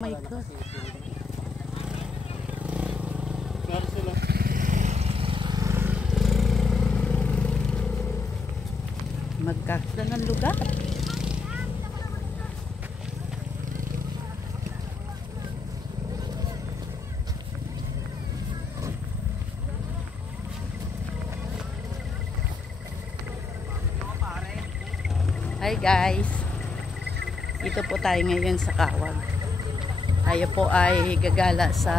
My God. Magkakita ng lugar. Hi guys. Dito po tayo ngayon sa Kawag. Tayo po ay gagala sa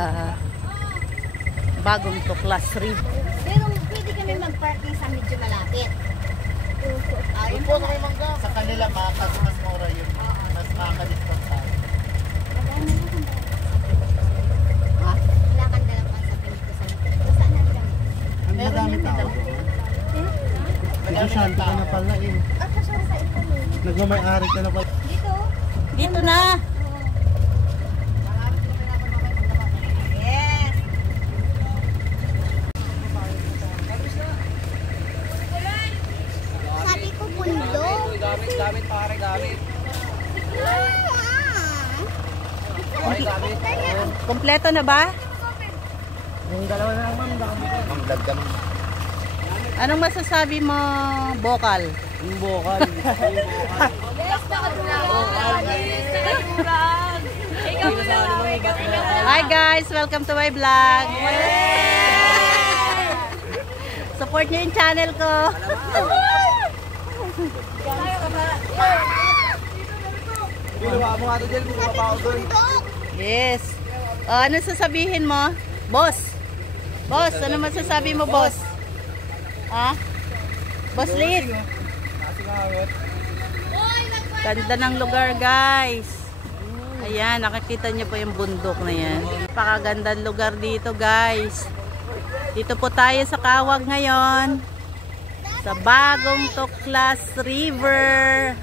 bagong Tuklas River. Pero pwede kami mag-parking sa medyo malapit. Ayun po na mangga. Sa kanila mas mura yun. Mas makaka-discount tayo. Ha? Wala kang dalang pansapin dito sa dito. Saan na kami? Ang madami tao. Nag-asyante ka na pala eh. At sa ito. Nagmamay-ari ka na pala. Dito? Dito na. Yes. Sabi ko pundo. Gamit pare, gamit. Kompleto na ba? Yung dalawa na lang ma'am. Ma'am, dagdag. Anong masasabi mo, Bokal? Yung bokal. Hi guys, welcome to my vlog. Support nyo yung channel ko. Ginawa mo nga ito dyan, mga pao doon. Yes. Ano sasabihin mo? Boss. Boss, ano masasabi mo, boss? Ha? Boss Lid. Ganda ng lugar, guys. Ayan, nakikita niyo po yung bundok na yan. Napakagandang lugar dito, guys. Dito po tayo sa Kawag ngayon. Sa bagong Tuklas River.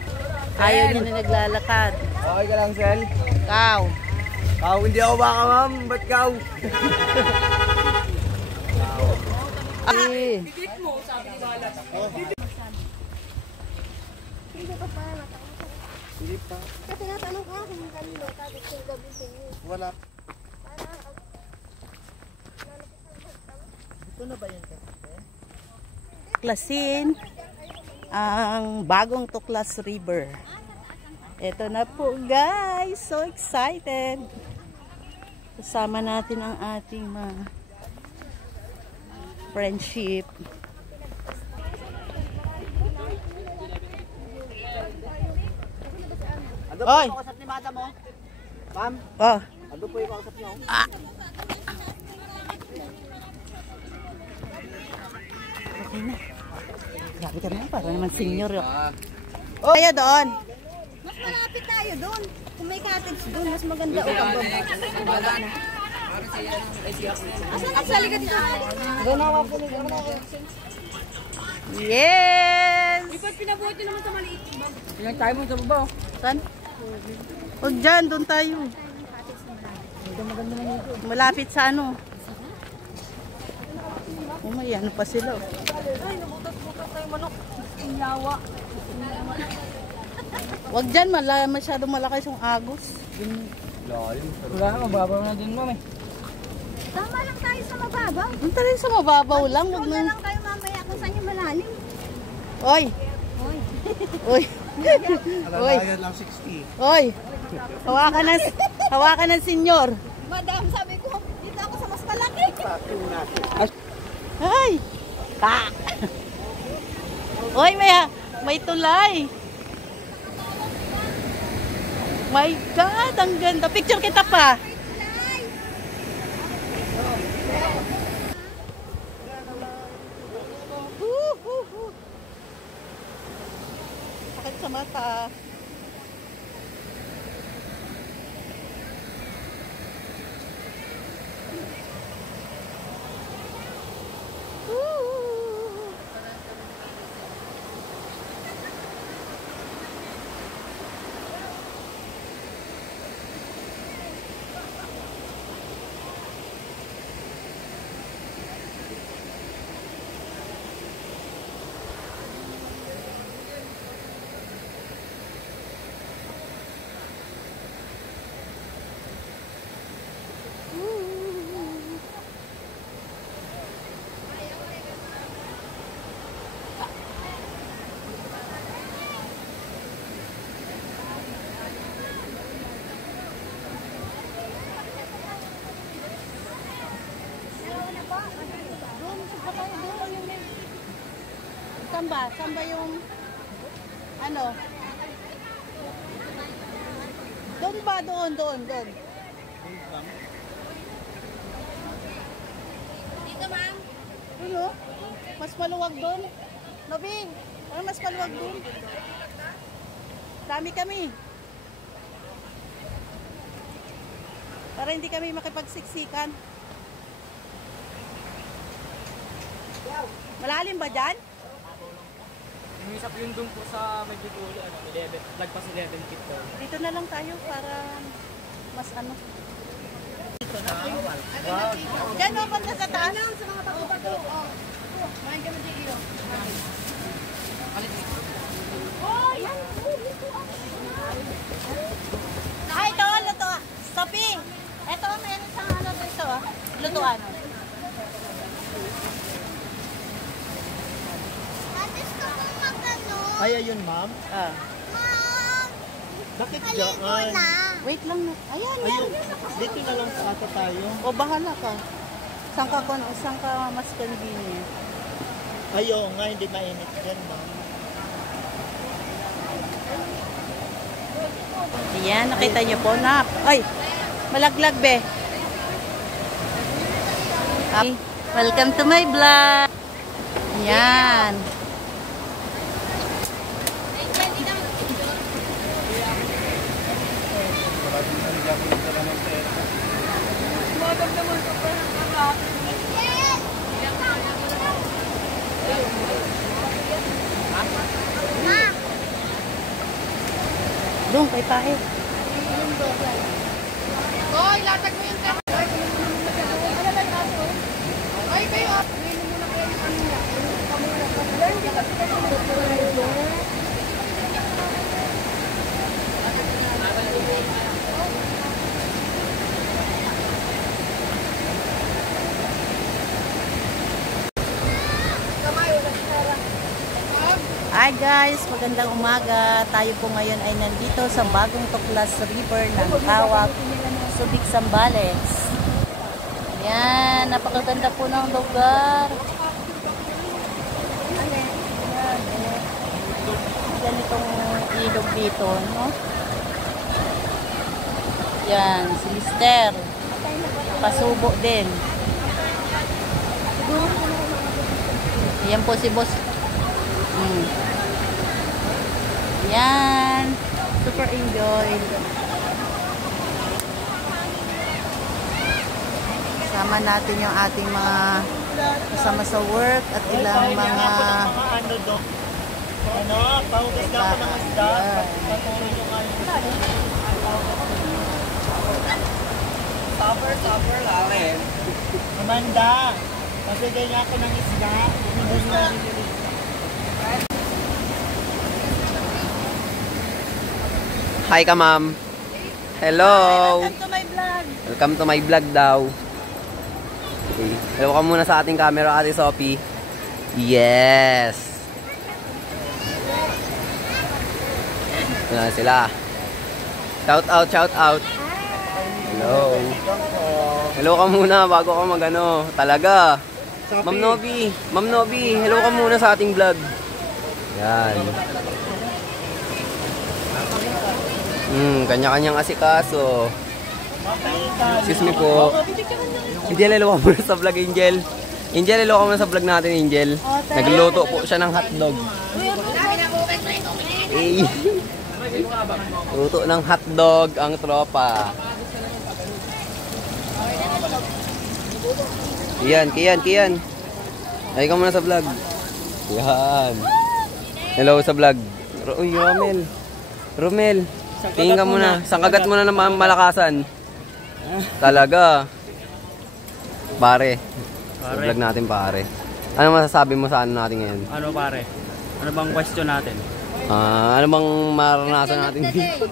Ayaw niyo na naglalakad. Okay ka lang, Sel? Kaw. Kaw, hindi ako baka ma'am. Ba't kaw? Ay. Hindi ka pa natanong. Hindi pa. Kasi natanong ko kung kanino sabi ko gabi din yun. Wala. Ito na ba yun kasi? Tuklasin ang bagong Tuklas River. Ito na po, guys. So excited. Kasama natin ang ating mga friendship. Ano po Oy. yung kausap ni madam mo? Ma'am, Oh. ano po yung kausap niyo? Okay na. Grabe ka naman. Para naman senior yun. Oh, tayo doon. Mas malapit tayo doon. Kung may cottage doon, mas maganda o pagbaba na. Asan ang saliga dito? Doon ako po nito. Yes! Ipag pinabuti naman sa maliit. Yung tayo mo sa baba. Saan? Huwag dyan. Doon tayo. Malapit sa ano. Oh, may ano pa sila. Ay, nabutot-butot na yung manok. Inyawa. Huwag dyan. Masyadong malakas yung agos. Wala ka, mababaw na din ma'am eh. Tama lang tayo sa mababaw. Punta rin sa mababaw lang. Huwag Huwag na na. lang tayo mamaya kung saan yung malalim. Oy! Hoy. Oy! Oy! Alalayan lang 60. Oy! Hawakan ng senyor. Madam, sabi ko, dito ako sa mas malaki. Ay! Ta! Oy, may tulay. My God, ang ganda. Picture kita pa. Sakit sa mata. Saan ba? Saan ba yung ano? Doon ba? Doon. Dito, ma'am. Ano? Mas maluwag doon. Nobing, parang mas maluwag doon. Dami kami. Para hindi kami makipagsiksikan. Malalim ba dyan? Umisap yun dun po sa medyo dulo, 11, lagpas 11 feet daw. Dito na lang tayo para mas ano. Diyan o, banda sa taas. Sa mga bago-bago. Oh. Main ka na dito. Oh, yan. Ay, ito, luto. Sophie, ito, meron sa ano dito. Lutuan. Gusto kong magano. Ay, ayun ma'am. Ah. Ma'am, Bakit haligo dyan? na. Wait lang. Ayan, Ayun, yan. dito na lang sa ata tayo. O, bahala ka. Saan ka mas convenient? Ayaw nga, hindi mainit dyan ma'am. Ayan, nakita niyo po na. Ay, malaglag be. Okay. Welcome to my vlog. Ayan. Doon kay Pahe. Hoy, latag mo yung test. Ay, kayo. Hi guys, magandang umaga. Tayo po ngayon ay nandito sa bagong Tuklas River ng Tawag, Subic, Zambales. Ayan, napakaganda po ng lugar. Ganitong ilog dito, no? Yan, si Mister. Pasubo din. Yan po si Boss. Yan. Super enjoy. Kasama natin yung ating mga kasama sa work at ilang mga ano dok? Ano? Pahugas na ako ng isda. Paturo nyo kayo. Supper, Laren. Amanda, magbigay nga ako ng isda. Hi ka ma'am. Hello. welcome to my vlog. Welcome to my vlog daw. Okay. Hello ka muna sa ating camera, Ate Sophie. Yes. Ito na sila. Shout out. Hello. Hello ka muna bago ka magano. Talaga. Ma'am Novi, hello ka muna sa ating vlog. Yan. Kanya-kanyang asikaso. Excuse me po. Angel, hello ka muna sa vlog, Angel. Angel, hello ka muna sa vlog natin, Angel. Nagluto po siya ng hotdog. Eh. Luto ng hotdog ang tropa. Kian. Ay ka muna sa vlog. Yan. Hello sa vlog. Uy, Romel. Tingin ka muna. Sangkagat muna ng malakasan. Talaga. Pare. Sa vlog natin, pare. Ano masasabi mo sa ano natin ngayon? Ano pare? Ano bang question natin? Ano bang maranasan natin dito?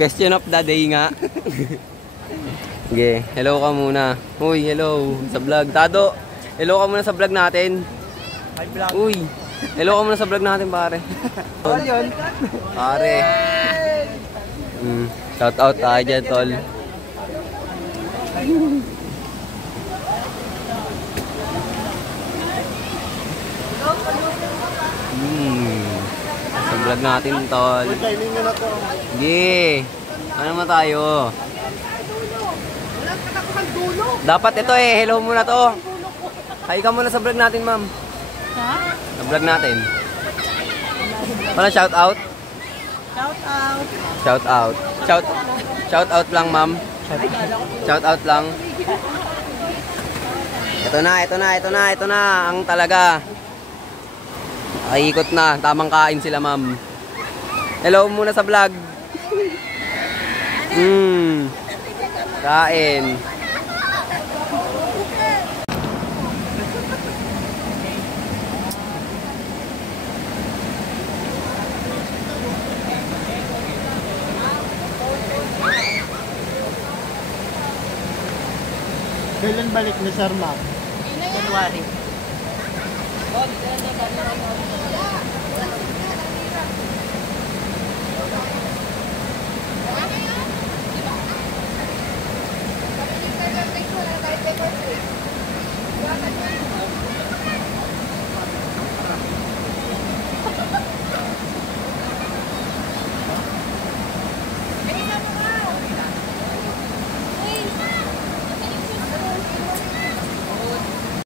Question of the day nga. Okay, hello ka muna. Uy, hello sa vlog. Tado, hello ka muna sa vlog natin. Hi vlog. Uy, hello ka muna sa vlog natin, pare. Tol yun. Pare. Shout out tayo dyan, tol. Sa vlog natin, tol. Kainin nyo na to. Sige. Ano naman tayo? Dapat ito eh. Hello muna to. Hi ka muna sa vlog natin, ma'am. Ha? Sa vlog natin. Walang shout out? Shout out. Shout out. Shout out lang, ma'am. Shout out lang. Ito na. Ang talaga. Ikot na. Tamang kain sila, ma'am. Hello muna sa vlog. Kain. Kailan balik ni Sir Mac? January.